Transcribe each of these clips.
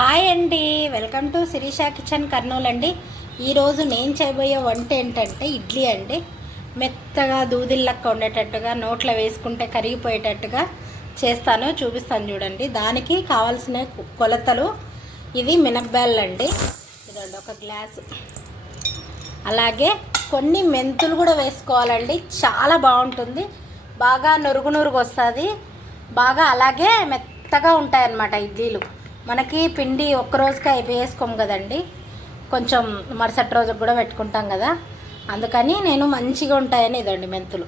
Hi అండి. Welcome to Shirisha kitchen Kurnool అండి. ఈరోజు నేను చేయబోయే వంట ఏంటంటే ఇడ్లీ అండి. మెత్తగా దూదిల్లక్క ఉండేటట్టుగా నోట్లో వేసుకుంటే కరిగిపోయేటట్టుగా చేస్తాను చూపిస్తాను చూడండి. దానికి కావాల్సిన కొలతలు ఇది మినప్బ్యాళ్ళు అండి. ఇదండి ఒక గ్లాసు. అలాగే కొన్ని మెంతులు కూడా వేసుకోవాలండి. చాలా బాగుంటుంది. బాగా నురుగు నురుగు వస్తుంది. బాగా అలాగే మెత్తగా ఉంటాయన్నమాట ఇడ్లీలు. మనకి పిండి ఒక్క రోజుకి అయిపోయి కదండి. కొంచెం మరుసటి రోజు కూడా పెట్టుకుంటాం కదా. అందుకని నేను మంచిగా ఉంటాయని ఇదండి మెంతులు.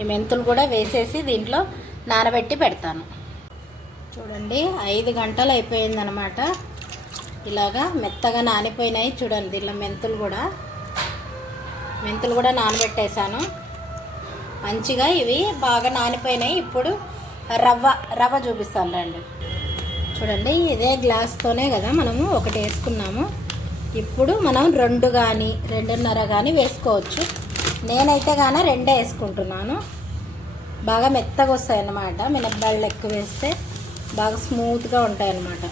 ఈ మెంతులు కూడా వేసేసి దీంట్లో నానబెట్టి పెడతాను. చూడండి ఐదు గంటలు అయిపోయిందనమాట. ఇలాగా మెత్తగా నానిపోయినాయి చూడండి దీనిలో మెంతులు కూడా. మెంతులు కూడా నానబెట్టేశాను. మంచిగా ఇవి బాగా నానిపోయినాయి. ఇప్పుడు రవ్వ రవ్వ చూపిస్తాను రండి చూడండి ఇదే గ్లాస్తోనే కదా మనము ఒకటి వేసుకున్నాము. ఇప్పుడు మనం రెండు కానీ రెండున్నర కానీ వేసుకోవచ్చు. నేనైతే కానీ రెండే వేసుకుంటున్నాను. బాగా మెత్తగా వస్తాయి అన్నమాట ఎక్కువ వేస్తే బాగా స్మూత్గా ఉంటాయి అన్నమాట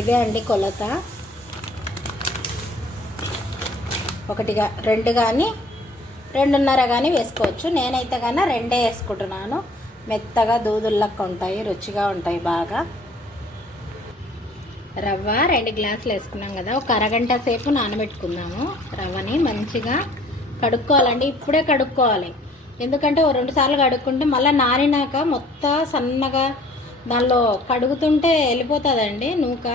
ఇదే అండి కొలత. ఒకటిగా రెండు కానీ రెండున్నర కానీ వేసుకోవచ్చు. నేనైతే కానీ రెండే వేసుకుంటున్నాను. మెత్తగా దూదుల్లక్క ఉంటాయి రుచిగా ఉంటాయి బాగా. రవ్వ రెండు గ్లాసులు వేసుకున్నాం కదా ఒక అరగంట సేపు నానబెట్టుకుందాము. రవ్వని మంచిగా కడుక్కోవాలండి ఇప్పుడే కడుక్కోవాలి. ఎందుకంటే ఓ రెండు సార్లు కడుక్కుంటే మళ్ళీ నానినాక మొత్తం సన్నగా దానిలో కడుగుతుంటే వెళ్ళిపోతుందండి నూక.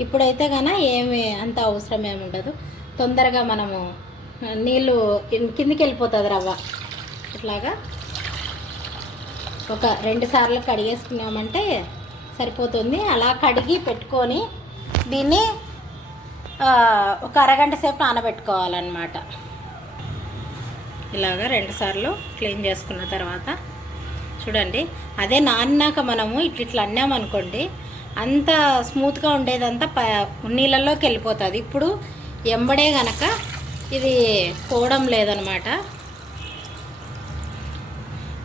ఇప్పుడైతే కన ఏమి అంత అవసరం ఏమి ఉండదు. తొందరగా మనము నీళ్ళు కిందికి వెళ్ళిపోతుంది రవ్వ. ఇట్లాగా ఒక రెండు సార్లు కడిగేసుకున్నామంటే సరిపోతుంది. అలా కడిగి పెట్టుకొని దీన్ని ఒక అరగంట సేపు నానబెట్టుకోవాలన్నమాట. ఇలాగా రెండు సార్లు క్లీన్ చేసుకున్న తర్వాత చూడండి అదే నాన్నాక మనము ఇట్లా ఇట్లా అన్నామనుకోండి అంత స్మూత్గా ఉండేదంతా ప నీళ్ళల్లోకి వెళ్ళిపోతుంది. ఇప్పుడు ఎంబడే గనక ఇది పోవడం లేదనమాట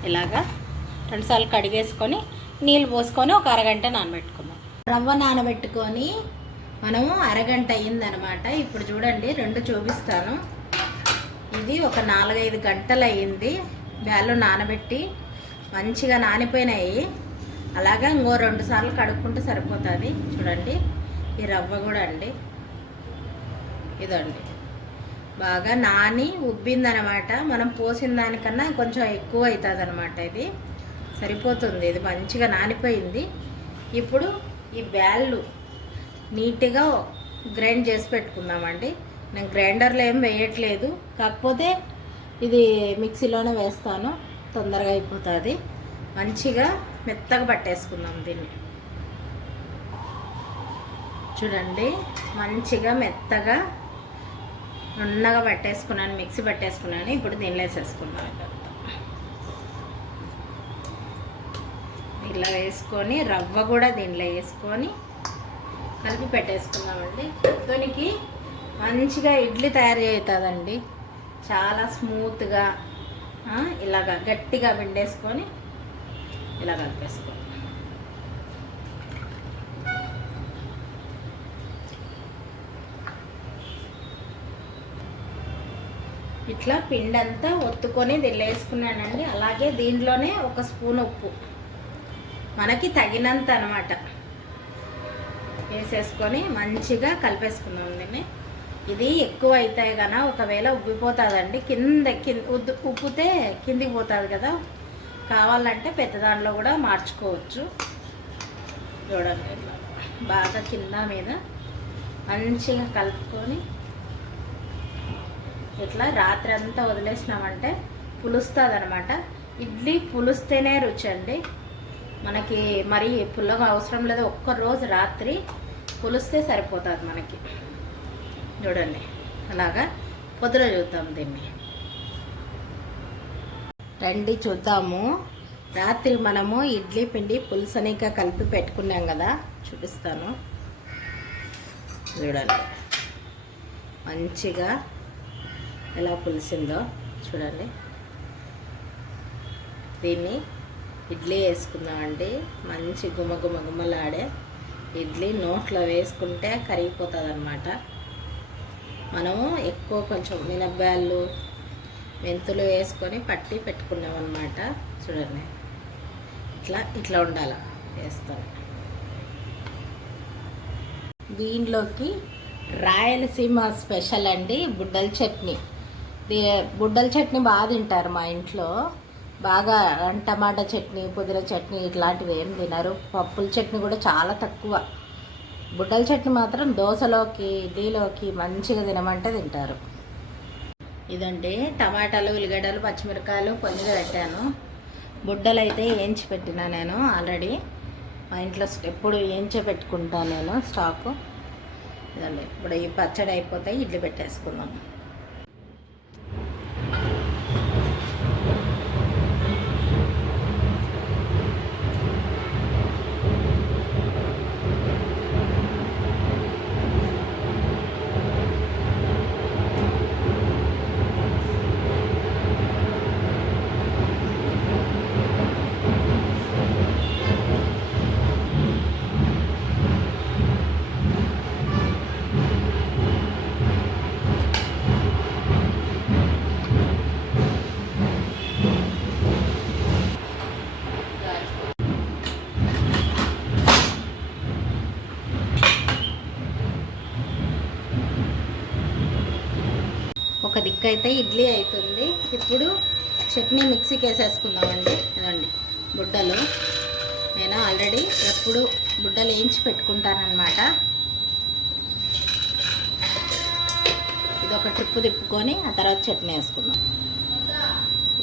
ఇలాగా రెండుసార్లు కడిగేసుకొని నీళ్ళు పోసుకొని ఒక అరగంట నానబెట్టుకుందాం. రవ్వ నానబెట్టుకొని మనము అరగంట అయ్యిందనమాట. ఇప్పుడు చూడండి రెండు చూపిస్తాను. ఇది ఒక నాలుగైదు గంటలు అయ్యింది. బ్యాలు నానబెట్టి మంచిగా నానిపోయినాయి. అలాగా ఇంకో రెండు సార్లు కడుక్కుంటే సరిపోతుంది. చూడండి ఈ రవ్వ కూడా అండి. ఇదండి. బాగా నాని ఉబ్బిందనమాట. మనం పోసిన దానికన్నా కొంచెం ఎక్కువ అవుతుంది అనమాట ఇది. సరిపోతుంది. ఇది మంచిగా నానిపోయింది. ఇప్పుడు ఈ బ్యాళ్ళు నీట్గా గ్రైండ్ చేసి పెట్టుకుందామండి. నేను గ్రైండర్లో ఏం వేయట్లేదు. కాకపోతే ఇది మిక్సీలోనే వేస్తాను. తొందరగా అయిపోతుంది. మంచిగా మెత్తగా పట్టేసుకుందాం దీన్ని. చూడండి మంచిగా మెత్తగా నున్నగా పట్టేసుకున్నాను మిక్సీ పట్టేసుకున్నాను. ఇప్పుడు దీనిలో వేసేసుకుందాం. దీంట్లో వేసుకొని రవ్వ కూడా దీనిలో వేసుకొని కలిపి పెట్టేసుకున్నామండి దీనికి మంచిగా ఇడ్లీ తయారు అవుతుందండి చాలా స్మూత్గా ఇలాగ ఇలాగా గట్టిగా పిండేసుకొని ఇలా కలిపేసుకోవాలి. ఇట్లా పిండంతా ఒత్తుకొని దిల్లేసుకున్నానండి అలాగే దీంట్లోనే ఒక స్పూన్ ఉప్పు. మనకి తగినంత అనమాట వేసేసుకొని మంచిగా కలిపేసుకుందాం దీన్ని. ఇది ఎక్కువ అవుతాయి కదా ఒకవేళ ఉబ్బిపోతుందండి. కింద కింద ఉద్దు కిందికి పోతుంది కదా. కావాలంటే పెద్ద దాంట్లో కూడా మార్చుకోవచ్చు. చూడండి ఇట్లా బాగా కింద మీద మంచిగా కలుపుకొని ఇట్లా రాత్రి అంతా వదిలేసినామంటే పులుస్తుంది అనమాట ఇడ్లీ పులుస్తేనే రుచి అండి మనకి మరి పుల్లగా అవసరం లేదు. ఒక్క రోజు రాత్రి పులుస్తే సరిపోతుంది మనకి. చూడండి. అలాగా పొద్దున చూద్దాం దీన్ని. రండి చూద్దాము. రాత్రి మనము ఇడ్లీ పిండి పులుసనిక కలిపి పెట్టుకున్నాం కదా. చూపిస్తాను. చూడండి. మంచిగా ఎలా పులిసిందో చూడండి. దీన్ని ఇడ్లీ వేసుకుందామండి మంచి గుమ గుమ గుమ్మలాడే ఇడ్లీ నోట్లో వేసుకుంటే కరిగిపోతుంది అనమాట మనము ఎక్కువ కొంచెం మినప్పాలు మెంతులు వేసుకొని పట్టి పెట్టుకున్నాం అనమాట చూడండి ఇట్లా ఇట్లా ఉండాల వేస్తాను. దీనిలోకి రాయలసీమ స్పెషల్ అండి బుడ్డల చట్నీ. బుడ్డల చట్నీ బాగా తింటారు మా ఇంట్లో. బాగా టమాటా చట్నీ పుదీనా చట్నీ ఇట్లాంటివి ఏం తినరు. పప్పుల చట్నీ కూడా చాలా తక్కువ. బుడ్డల చట్నీ మాత్రం దోశలోకి ఇడ్లీలోకి మంచిగా తినమంటే తింటారు. ఇదండి టమాటాలు ఉల్లిగడ్డలు పచ్చిమిరకాయలు పొయ్యి పెట్టాను. బుడ్డలు అయితే ఏంచి పెట్టినా నేను ఆల్రెడీ. మా ఇంట్లో ఎప్పుడు ఏంచే పెట్టుకుంటాను నేను స్టాకు. ఇదండి ఇప్పుడు ఈ పచ్చడి అయిపోతే ఇడ్లీ పెట్టేసుకున్నాను ఒక దిక్కు అయితే ఇడ్లీ అవుతుంది ఇప్పుడు చట్నీ మిక్సీకి వేసేసుకుందామండి ఇదండి బుడ్డలు. నేను ఆల్రెడీ ఎప్పుడు బుడ్డలు వేయించి పెట్టుకుంటానమాట ఇది ఒక ట్రిప్ తిప్పుకొని ఆ తర్వాత చట్నీ వేసుకుందాం.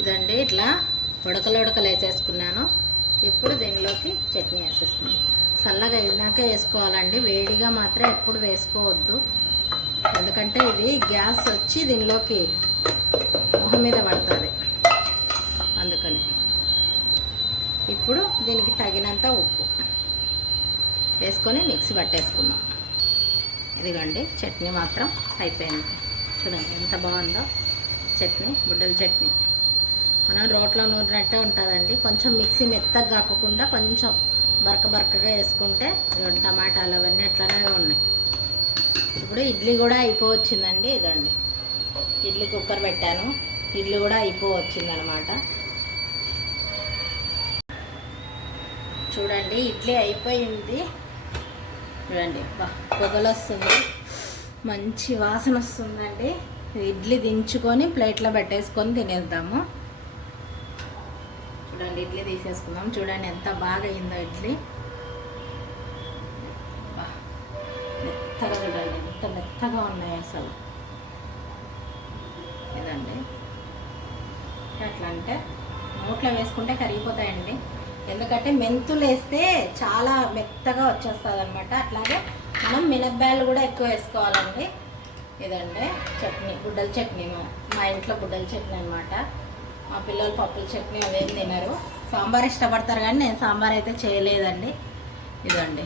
ఇదండి ఇట్లా ఉడకలు ఉడకలు వేసేసుకున్నాను. ఇప్పుడు దీనిలోకి చట్నీ వేసేసుకున్నాను చల్లగా అయినాక వేసుకోవాలండి. వేడిగా మాత్రం ఎప్పుడు వేసుకోవద్దు. ఎందుకంటే ఇది గ్యాస్ వచ్చి దీనిలోకి మొహం మీద పడుతుంది. అందుకని. ఇప్పుడు దీనికి తగినంత ఉప్పు వేసుకొని మిక్సీ పట్టేసుకుందాం. ఇదిగోండి చట్నీ మాత్రం అయిపోయింది. చూడండి ఎంత బాగుందో చట్నీ బుడ్డల చట్నీ. మనం రోట్లో నూరినట్టే ఉంటుందండి. కొంచెం మిక్సీ మెత్తగా కాకుండా కొంచెం బరక బరకగా వేసుకుంటే టమాటాలు అవన్నీ అట్లానే ఉన్నాయి. ఇప్పుడు ఇడ్లీ కూడా అయిపోవచ్చిందండి ఇదండి. ఇడ్లీ కుక్కర్ పెట్టాను ఇడ్లీ కూడా అయిపోవచ్చింది అనమాట చూడండి ఇడ్లీ అయిపోయింది. చూడండి పొగలు వస్తుంది మంచి వాసన వస్తుందండి. ఇడ్లీ దించుకొని ప్లేట్లో పెట్టేసుకొని తినేద్దాము. చూడండి ఇడ్లీ తీసేసుకుందాం. చూడండి ఎంత బాగా అయిందో ఇడ్లీ మెత్తగా చూడండి. మెత్తగా ఉన్నాయి అసలు. ఇదండి. అట్లా అంటే నోట్లో వేసుకుంటే కరిగిపోతాయండి. ఎందుకంటే మెంతులు వేస్తే చాలా మెత్తగా వచ్చేస్తుంది అనమాట అట్లాగే మనం మినప్పాయలు కూడా ఎక్కువ వేసుకోవాలండి. ఇదండి చట్నీ గుడ్డల చట్నీ. మా- మా ఇంట్లో గుడ్డల చట్నీ అనమాట మా పిల్లలు పప్పుల చట్నీ అవేం తినరు. సాంబార్ ఇష్టపడతారు కానీ నేను సాంబార్ అయితే చేయలేదండి. ఇదండి.